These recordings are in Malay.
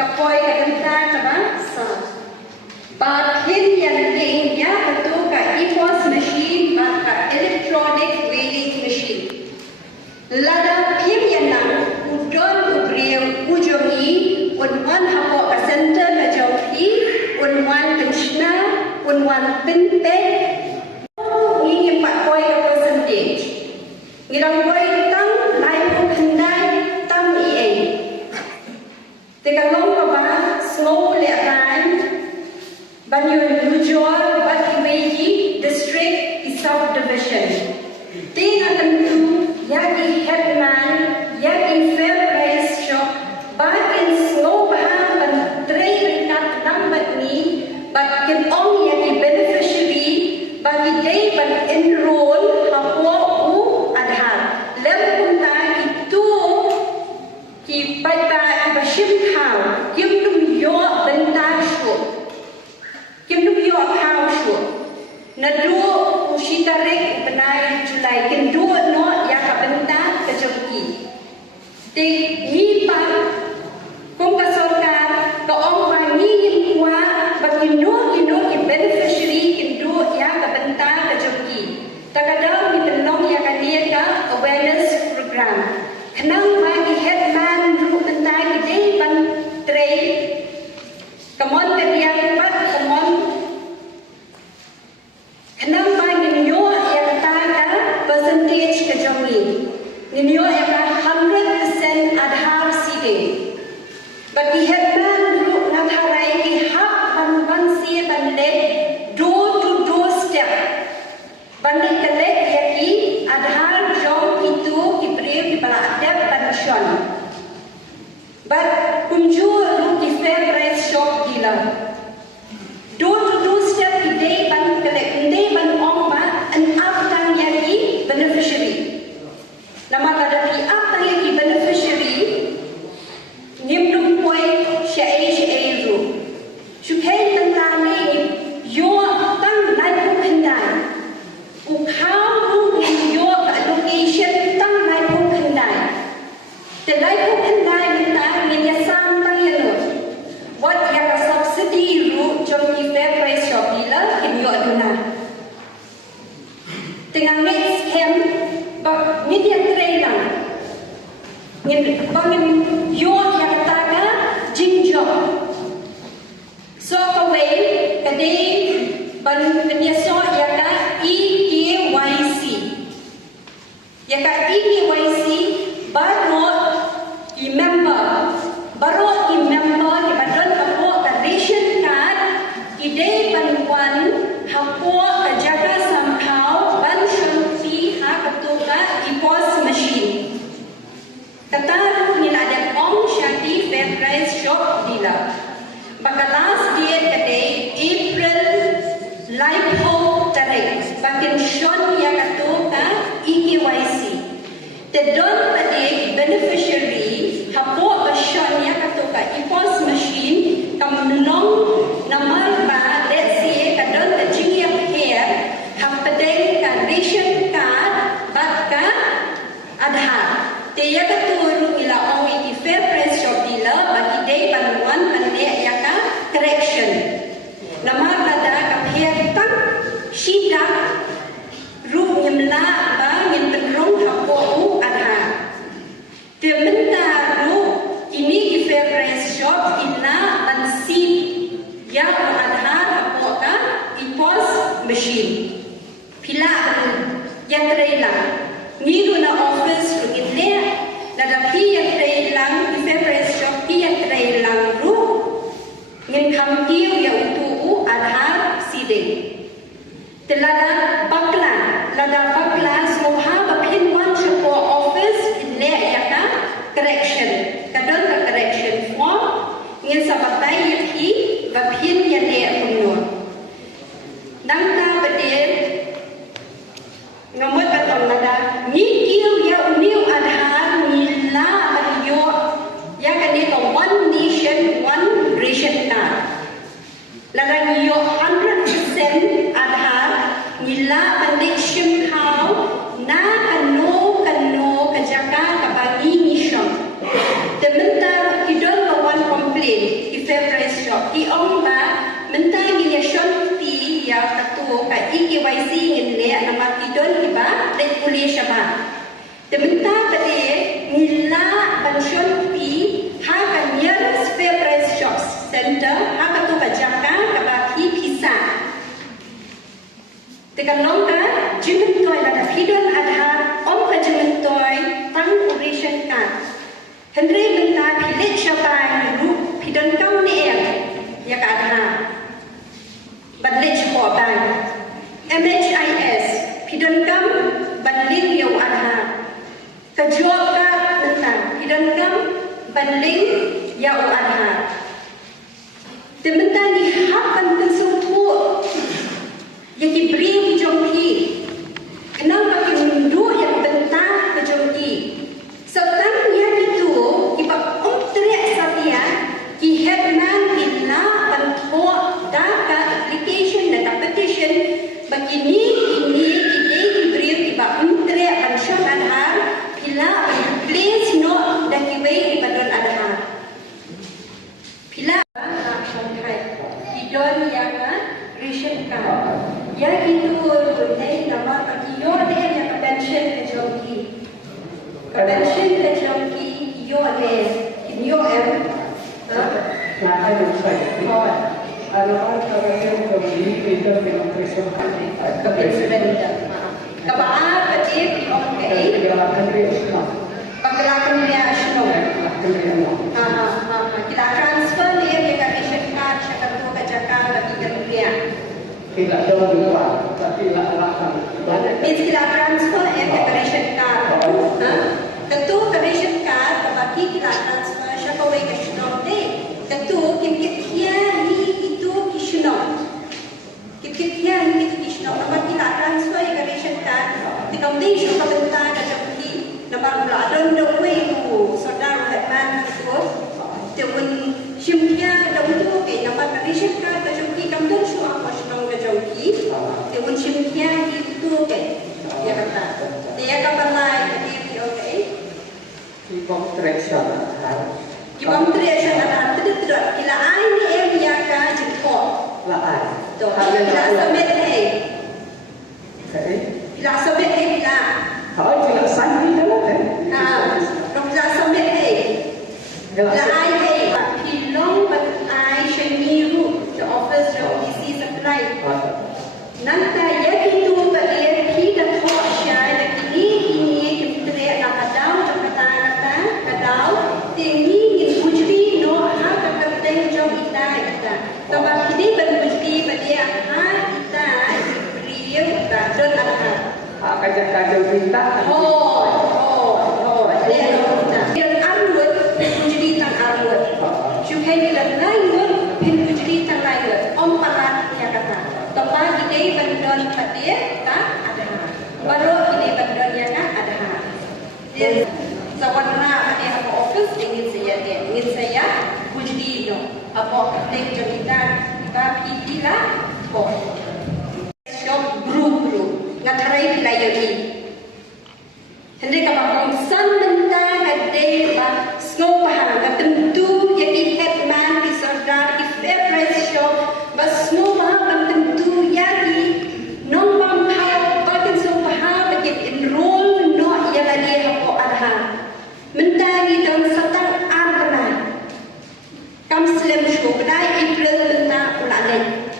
kapoi kadenta kaba sa pathin yan ding ya betul ka EPOS machine maka electronic weighing machine lada pim yan na udon ubriu ujongi unwan hapo ka center majauhi unwan kenshna unwan pinte ngingin pak koi ka percentage ngirang koi tang lai pun kendai tam EA Teka long pa ba, slow le akan, banyo Lujor, Batiweji, District, South Division. Ting akan tu, yagi headman, yagi fair price shop, bakin slow ba, ban tray ringkat lambat ni, bakin ong yagi beneficiary, bagi day ban enroll, hapo u adhar. Lem punta itu, ki baita bashim khao kim num yo benta shu kim num yo khao shu na du ushita rek benai julai kim du no ya ka benta ka joki te ni pa kong ka sarkar ka ong pa ni nim kwa ba kino ki beneficiary kim du ya ka benta ka joki takadang ni penong ya ka dia ka awareness program kenang bagi headman ru bentai gede ban tray kemon ketiak pat kemon kenang bagi nyo yang taka percentage kejongi nyo yang 100% adhar seeding bagi headman ru natharai ki hak ban si ban le door to door step ban kelek yaki adhar jong itu kibreu ki bala adab ban shon but kunju lu ki fair price shop dila door to door step ki day ban kelek day ban ong ba an up tang yaki beneficiary nama kada ki up tang yaki beneficiary nim dum poi shai ru shukai tang ni yo tang lai ku khandai ukhaw ku yo location tang lai ku khandai te lai ku khandai minta niya sam tang yelo what ya ka subsidy ru jom ki fair price shop dila kin yo aduna tengah next scam ba media trailer ngin bangin yo ya kataga jinjo so away kade ban kenya so ya ka EKYC ya ka EKYC baru member ki badon hapo ka ration card ide bantuan hapo ka jaga somehow ban shonti ha katuka EPOS machine kata ni ada ong shanti fair price shop dila baka last date kade April live hope tarik bakin shon ya katuka EKYC the don pade beneficiary hapo ba shon ya katuka EPOS machine kamnong namar ba let's say kadon the jingya hair hapadeng ka ration card batka adhar te ya katur ila ong iki fair price shop dila bagi day banuan ande ya ka correction namar lada ka hair tang shida ru nyemla ba ngin penrong hapo u adhar te menta ru ini ki fair price shop ina bansi ya adhar hapo ka EPOS machine pila ya trailer niru na office ru itle lada pi ya trailer ki fair price shop pi ya trailer ru ngin kampiu ya utu u adhar siding telada bakla soha bapin wan chapo office le ya ka correction kadon ka correction form ngin sabatai yathi bapin ya le kunno nang ta bade ngamot katong lada ni kiu ya uniu adhar ni la bariyo ya kani ka one nation one ration card lada niyo 100% adhar nila bandik shim khao na kano kajaka kabagi nisham tementa kidol kawan komplain le nama kidon kiba le kuliah syaba. Dementa tadi nila pensiun pi hakan nearest fair price shops center hakan tu bajaka kabaki pisa. Tekan nongka jimin toy lada kidon adhar om ka jimin toy tang ration card. Henry menta pilit syaba ru kidon kam ni ya ka adhar. Badlit syaba bang. MHIS kidon kam badlit yau adhar. Kejual ka tentang hidang kam banding ya adhar. Tementan ni hakan pensutu yang diberi kejongki. Kenapa kenundu yang tentang kejongki? Sebenarnya itu ibak teriak satia ki headman illa bantuan data application dan petition begini ini diberi ibak teriak pensiun adhar. Pila please no dah kiwai di badon adhar. Pila Shanghai kidon yang ration card. Ya itu nei nama kakiyo ne yang pension kejongki. Pension kejongki yo ne yo Nah, ada saya. Ada orang yang kembali kita dengan ration card. Kabaan kecil pergerakan dia asno. Kita transfer dia ke ration card syakar tu ke Jakarta bagi dia. Tidak jauh lupa, tapi tidak lakukan. Kita transfer dia ke ration card. Tentu ke ration card bagi kita transfer syakar ke Shillong ni. Tentu kita ni itu Shillong. Kita ni itu Shillong. Nama kita transfer ke ration card. Tikam ni syukar tentang kejadian. Nama beladon doi tu saudara Herman tu. Tiun simkia doi tu ke nama ration card kejadian kamdon syukar Shillong kejadian. Tiun simkia itu ke dia kata. Dia kabalai dia okey. Kibom traction adhar. Kibom traction adhar tidak kila ai ni dia ka jempol. Laai. Tu kila sampai ni. Okey. Kila sampai ni kila. Kalau tidak sanggup dalam kan? Kalau kila sampai ni. Kila ai ni. Pilong bat ai sheniru the office of disease supply. Nanta ya itu bagi kita thok syai dan ini kita nak kata tinggi ni ujbi no ha kata jom kita. Tapi kini berujbi bagi kita beriau dan adhar. Kajian kita. Dia arwut menjadi tang arwut. Syukai dia lain menjadi tang lain. Om parat dia kata. Tempat ini bandon padia tak adhar. Baru ini bandon yang adhar. Dia sewarna dia apa office ingin saya menjadi no apa kita kita pilih shop group ngatarai pilih ini. Hendak kapag san menta kadai ba snow pahang tentu yang headman di saudara di fair price shop ba snow pahang tentu yang non pampau bagian snow pahang bagian enroll no yang lagi apa adhar. Menta di dalam satang arbanai. Kam slim show kadai April menta ulalai.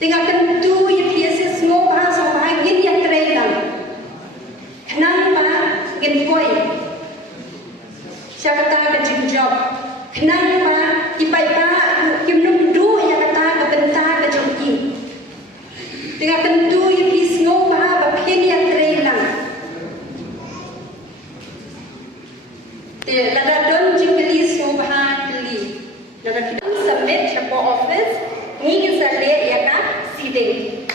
Tinggal tentu yang biasa snow pahang gin yang terang. Kenapa genpoi? Siapa kata kejinjab? Kenapa ipa kimnum du yang kata kebentar kejongki? Tengah tentu yang kisno bah bapin yang terang. Lada don jikeli sno bah keli. Lada kita submit siapa office ni kisale ya kan siding.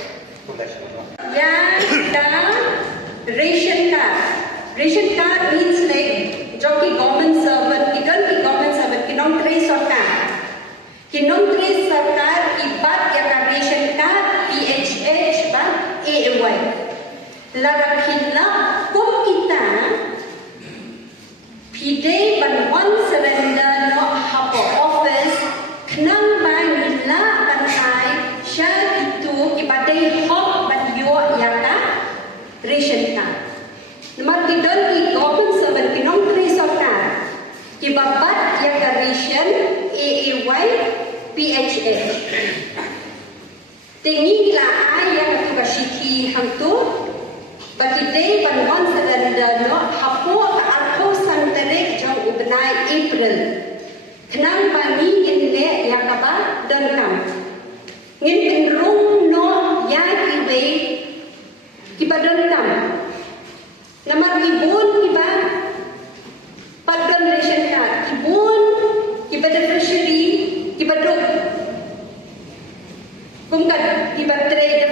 Ya dah. Ration card means like joki government servant, kinong trace sarkar. Kinong trace sarkar ibat ya ka ration card PHH ba AAY. Lara khilla kum kita pide ban one surrender no hapo office knang ba nila ban ai sya itu ibadai hok ban yo ya Ibabat ya karishan AAY PHS. Tinggi lah ayah tu kasiki hantu. Bagi day banwan sedanda no hapo ka arko santere jauh ubnai April. Kenang bani inne ya kaba dan kam. Ngin penrung no ya kiwe kiba dan kam. Namar ibun kiba padon ration card. Ibun kiba da treasury kiba dok. Kumkat kiba trade